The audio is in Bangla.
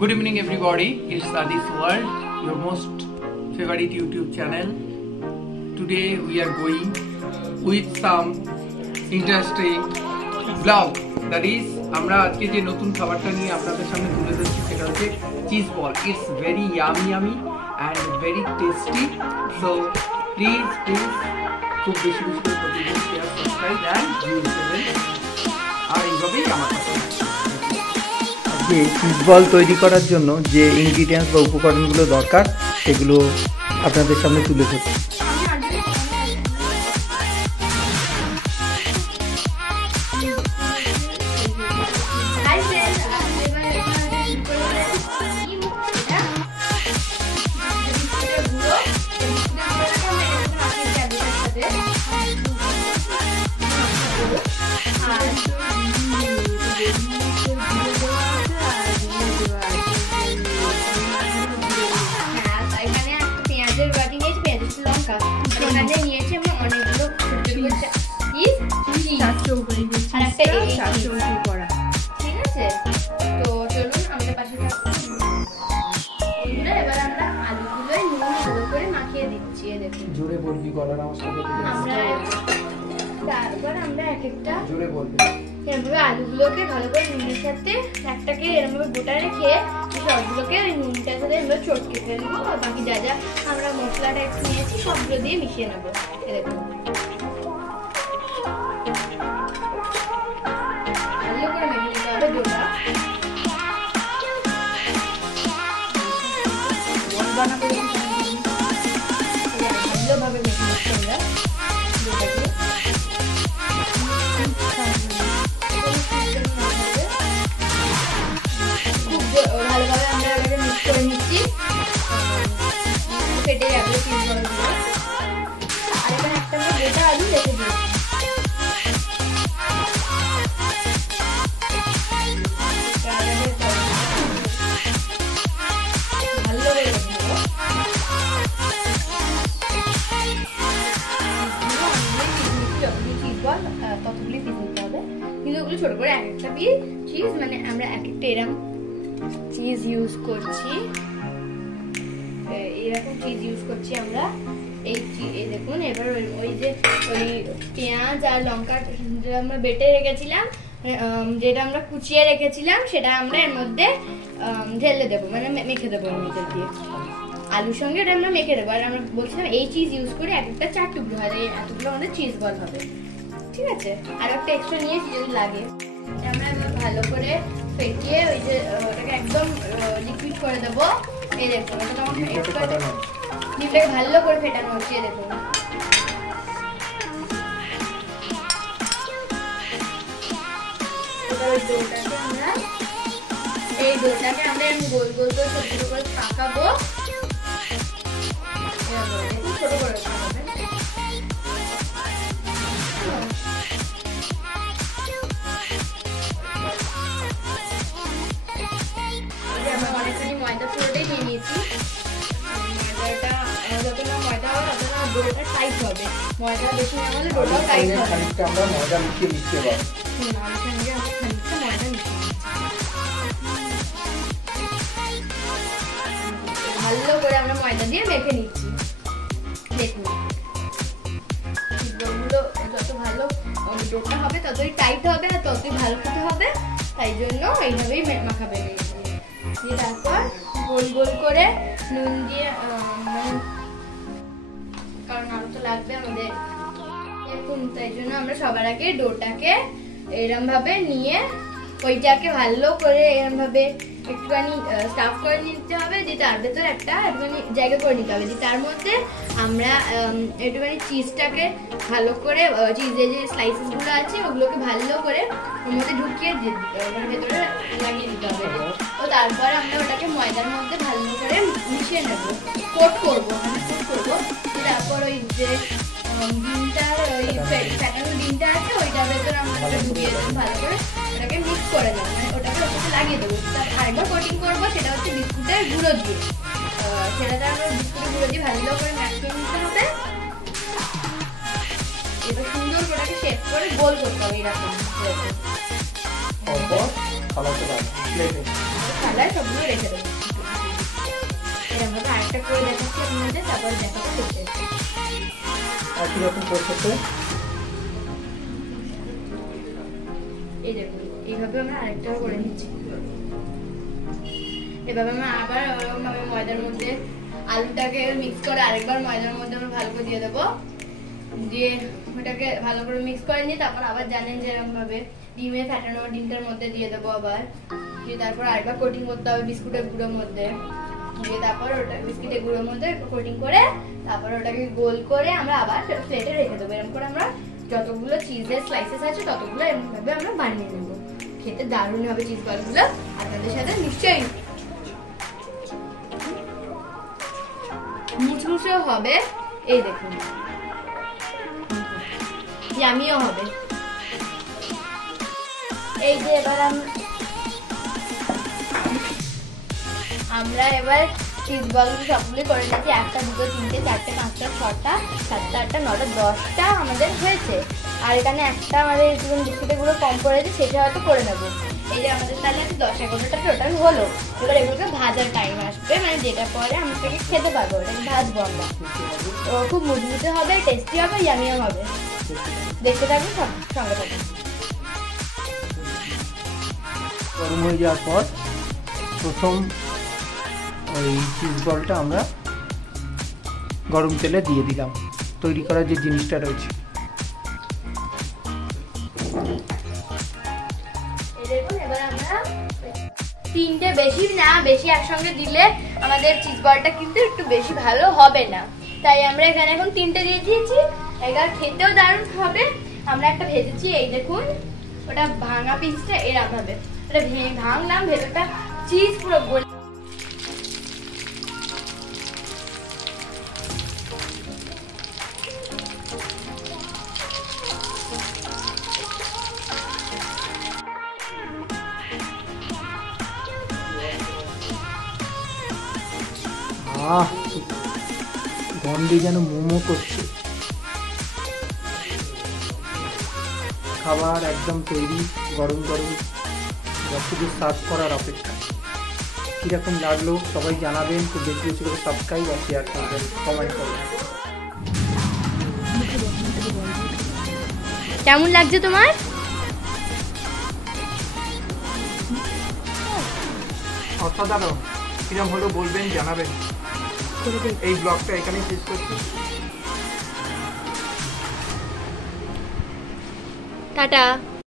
Good evening everybody, it's Adis World, your most favorite YouTube channel. Today we are going with some interesting vlog. That is, আমরা আজকে যে নতুন খাবারটা নিয়ে আপনাদের সামনে তুলে ধরছি সেটা হচ্ছে cheese ball. It's very yummy and very tasty. So please খুব বেশি বেশি করে প্রতিদিন শেয়ার, সাবস্ক্রাইব and ভিউ দেবেন. আর এইভাবেই আমার কাছে যে চিজ বল তৈরি করার জন্য যে ইনগ্রিডিয়েন্টস বা উপকরণগুলো দরকার সেগুলো আপনাদের সামনে তুলে ধরছি. জোরে বলবি, গলার আওয়াজটা বেশি আমরা এক একটা জোরে বলবি. এভাবে আলুগুলোকে ভালো করে নুনের সাথে একটাকে এরকম গোটা রেখে সবগুলোকে ওই নুনটার সাথে আমরা চটকে ফেলবো. আর বাকি যা যা আমরা মশলাটা একটু নিয়েছি সবগুলো দিয়ে মিশিয়ে নেবো. এরকম ভালো করে মেখে নিতে হবে ডোটা. বানাবো ভালোভাবে মেখে নিচ্ছি আমরা ডোটাকে. খুব ভালোভাবে আমরা এবারে মিক্স করে নিচ্ছি. ফেটে যাবে চিজ বলগুলো. আর এবার একটা আমরা গোটা আলু রেখে দিচ্ছি. ভালো করে রেখে দেবো. ততগুলি পিস নিতে হবে, কিন্তু ওগুলো ছোট করে এক একটা পিস চিজ, মানে আমরা এক একটা এরকম চিজ ইউজ করছি. এরকম চিজ ইউজ করছি আমরা. এই দেখুন, এবার ওই যে ওই পেঁয়াজ আর লঙ্কা যেটা আমরা বেটে রেখেছিলাম, যেটা আমরা কুচিয়ে রেখেছিলাম, সেটা আমরা এর মধ্যে ঢেলে দেবো, মানে মেখে দেবো এর মধ্যে দিয়ে. আলুর সঙ্গে ওটা আমরা মেখে দেবো. আর আমরা বলছিলাম এই চিজ ইউজ করে এক একটা 4 টুকরো হয়, এতগুলো আমাদের চিজ বল হবে. ঠিক আছে, আর একটা এক্সট্রা নিয়েছি যদি লাগে. আমরা ভালো করে ফেটিয়ে ওই যে ওটাকে একদম লিকুইড করে দেবো. এই দেখুন, ডিমটাকে ভালো করে ফেটানো হচ্ছে. দেখুন, এই ডোটাকে আমরা গোল গোল করে ছোট ছোট করে পাকাবো. ছোট করে অনেকখানি ময়দা পুরোটাই নিয়ে নিয়েছি. ময়দাটা যত না ময়দা হবে তত না ডোটা টাইট হবে. ময়দা বেশি না হলে ডোটাও টাইট হবে. খানিকটা আমরা ময়দা মিশিয়ে পাবো. খানিকটা ময়দা মিশিয়ে ভালো করে আমরা ময়দা দিয়ে মেখে নিচ্ছি. দেখুন, ডোগুলো যত ভালো ডোটা হবে ততই টাইট হবে আর ততই ভালো খেতে হবে. তাই জন্য এইভাবেই মাখাবে. দিয়ে তারপর গোল গোল করে নুন দিয়ে, কারণ আরো তো লাগবে আমাদের. এখন তাই জন্য আমরা সবার আগে ডোটাকে এরম ভাবে নিয়ে ওইটাকে ভালো করে এরম ভাবে একটুখানি স্টাফ করে নিতে হবে. দিয়ে তার ভেতর একটা একটুখানি জায়গা করে নিতে হবে. দিয়ে তার মধ্যে আমরা একটুখানি চিজটাকে ভালো করে, চিজের যে স্লাইসেস গুলো আছে ওগুলোকে ভালো করে ওর মধ্যে ঢুকিয়ে ওটার ভেতরে লাগিয়ে দিতে হবে. তো তারপর আমরা ওটাকে ময়দার মধ্যে ভালো করে মিশিয়ে নেব, কোট করবো. তারপর ওই যে ডিমটার ওই ফ্যাটানো ডিমটা আছে ওইটার ভেতরে আমরা ঢুকিয়ে দেবো. ভালো করে ওটাকে মিক্স করে দেবো, মানে ওটাকে ওটাকে লাগিয়ে দেবো. আরেকবার কোটিং করবো, সেটা হচ্ছে বিস্কুটের গুঁড়ো দিয়ে. সেটাতে আমরা বিস্কুটের গুঁড়ো দিয়ে ভালো করে মাখিয়ে নিতে হবে. এবার সুন্দর করে ওটাকে শেপ করে গোল করতে হবে এরকম. থালায় সবগুলো রেখে দেবো। এরকম ভাবে আরেকটা করে দেখাচ্ছি আপনাদের, তারপর দেখাবো করতে। একই রকম প্রসেসে এই দেখুন এইভাবে আমরা আরেকটা করে নিচ্ছি। এভাবে আমরা আবার ওরকমভাবে ময়দার মধ্যে আলুটাকে মিক্স করে আরেকবার ময়দার মধ্যে আমরা ভালো করে দিয়ে দেবো, দিয়ে ওটাকে ভালো করে মিক্স করে নিয়ে তারপর আবার জানেন যে এরকম ভাবে ডিমে ফাটানো ডিমটার মধ্যে দিয়ে দেবো, আবার দিয়ে তারপর আরেকবার কোটিং করতে হবে বিস্কুটের গুঁড়োর মধ্যে, দিয়ে তারপর ওটা বিস্কুটের গুঁড়োর মধ্যে কোটিং করে তারপর ওটাকে গোল করে আমরা আবার প্লেটে রেখে দেবো। এরকম করে আমরা যতগুলো চিজের স্লাইসেস আছে ততগুলো এরকম ভাবে আমরা বানিয়ে নেবো। খেতে দারুণ হবে চিজ বলগুলো, আপনাদের সাথে নিশ্চয়ই মুচমুচেও হবে। এই দেখুন ইয়ামিও হবে। এই যে এবার আমরা এবার চিজ বলগুলো সবগুলো করে নিয়েছি। 1 2 3 4 5 6 7 8 9 10টা আমাদের হয়েছে। আর এখানে একটা আমাদের বিস্কুটের গুলো কম পড়েছে, সেটা হয়তো করে নেবো। এই যে আমাদের তাহলে 10-11টা টোটাল হলো। এবার এগুলোকে ভাজার টাইম আসবে, মানে যেটা পরে আমরা খেতে পারবো, ওটাকে ভাজবো আমরা। তো খুব মুচমুচে হবে, টেস্টি হবে, ইয়ামিও হবে। দেখতে থাকুন, সঙ্গে থাকুন। গরম হয়ে যাওয়ার পর প্রথম ওই চিজ বলটা আমরা গরম তেলে দিয়ে দিলাম, তৈরি করার যে জিনিসটা রয়েছে। এবার আমরা 3টে বেশি না, বেশি একসঙ্গে দিলে আমাদের চিজ বলটা কিন্তু একটু বেশি ভালো হবে না, তাই আমরা এখানে এখন 3টে দিয়ে দিয়েছি। এবার খেতেও দারুণ হবে। আমরা একটা ভেজেছি, এই দেখুন ওটা ভাঙা পিসটা এরকম হবে, ওটা ভাঙলাম, ভেতরটা চিজ পুরো গোল। গন্ধে যেন মোমো করছে। খাবার একদম তৈরি, গরম গরম, শুধু সার্ভ করার অপেক্ষা। কীরকম লাগলো সবাই জানাবেন। তো বেশি বেশি করে সাবস্ক্রাইব আর শেয়ার করবেন, কমেন্ট করবেন। কেমন লাগছে তোমার? অসাধারণ। কিরকম হলো বলবেন, জানাবেন। এই ব্লগটা এখানেই শেষ করছি। টাটা।